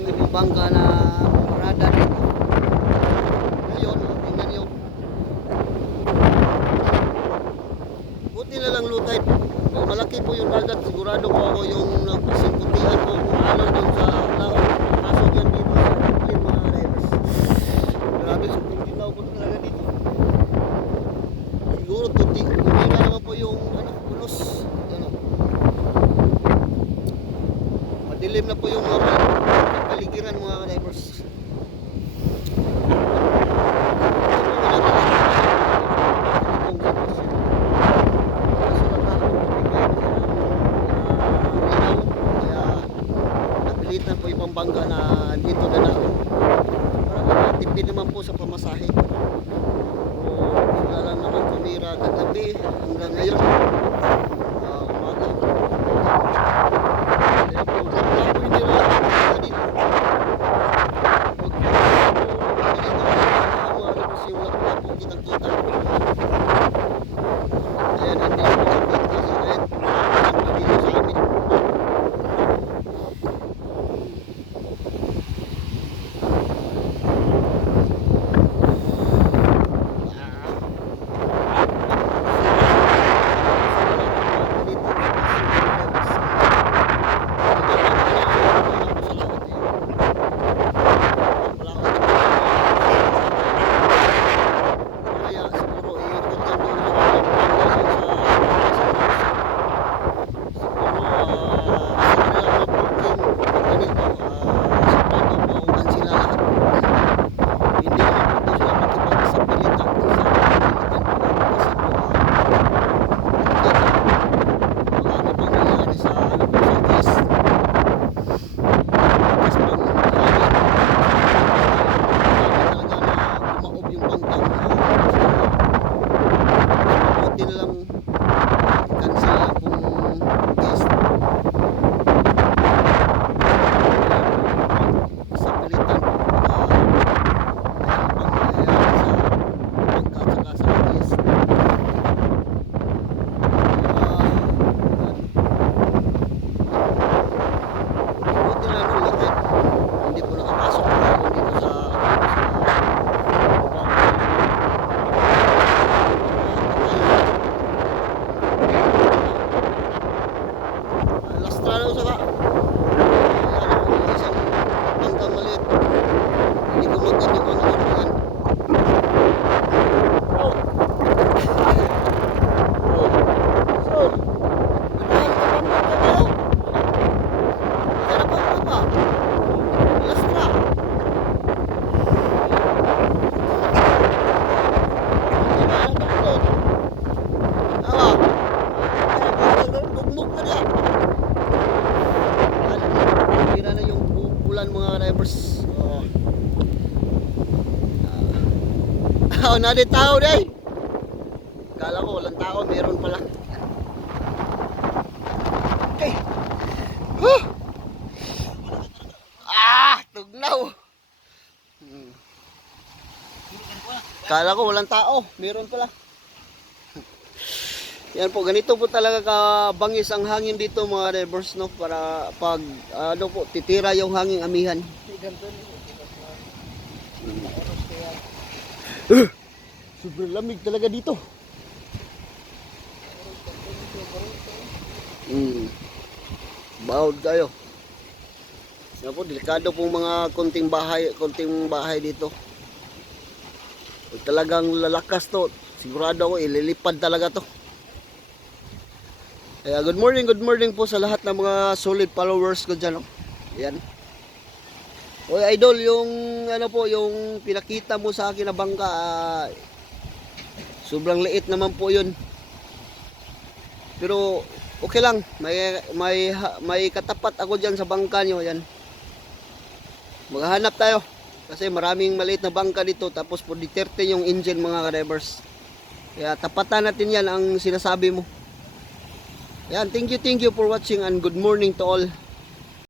dami pong bangka na parada dito. Ngayon, tingnan nyo. Buti na lang lutay. Malaki po yung dagat, sigurado po ako yung nagsimputihan po kung ano doon sa laot. Kaso dyan dito sa Brooklyn mga drivers. Grabe, sobrang gitaw po talaga dito. Siguro tuti, tumira naman po yung ano, punos. Ano. Madilim na po yung mga paligiran mga drivers. Napilitan po yung pambangga na dito na na para matipid naman po sa pamasahe. O wala lang naman tumira kagabi hanggang ngayon. Ah, umaga. Kaya po, wala po hindi na dito. Huwag po, ganito kasi mga halos yung wala po kitang-kita. Ayan, hindi po kapit kasi kahit wala dito sa amin. Hindi naman po sila makipag-sapilitan sa pilitan po kasi po ah, ano pang nangyari sa ano po sa gas. Gas pang nangyari. Talaga na kumaob yung bangka. Buti na lang cancel lang kung gas. Sa pilitan po. ah, hindi po nakapasok ako dito sa Lastra daw sa ka. Isang bangkang maliit. Hindi ko magkano ano ano yan. Oh. Oh. So, Pinahal ka bang bangka kayo? Kaya pa pa pa. Lastra. Hindi ba ang doktor? Ah. Dugmok na niya. Tira na yung bulan mga drivers. Oh. Ah, na di tao day. Kala ko walang tao, meron pala. Kala ko walang tao, meron pala. Yan po, ganito po talaga kabangis ang hangin dito mga drivers no para pag ano po titira yung hangin amihan. Sobrang lamig talaga dito. Hmm. Bawd kayo. Yan po, delikado pong mga konting bahay, konting bahay dito. Pag talagang lalakas to, sigurado ako ililipad talaga to. Kaya good morning, good morning po sa lahat ng mga solid followers ko dyan. Oh. Yan. Oy idol, yung ano po, yung pinakita mo sa akin na bangka, ah, sobrang liit naman po yun. Pero okay lang, may may may katapat ako diyan sa bangka niyo, yan. Maghahanap tayo kasi maraming maliit na bangka dito tapos po Duterte yung engine mga drivers. Kaya tapatan natin yan ang sinasabi mo. Yan, thank you, thank you for watching and good morning to all.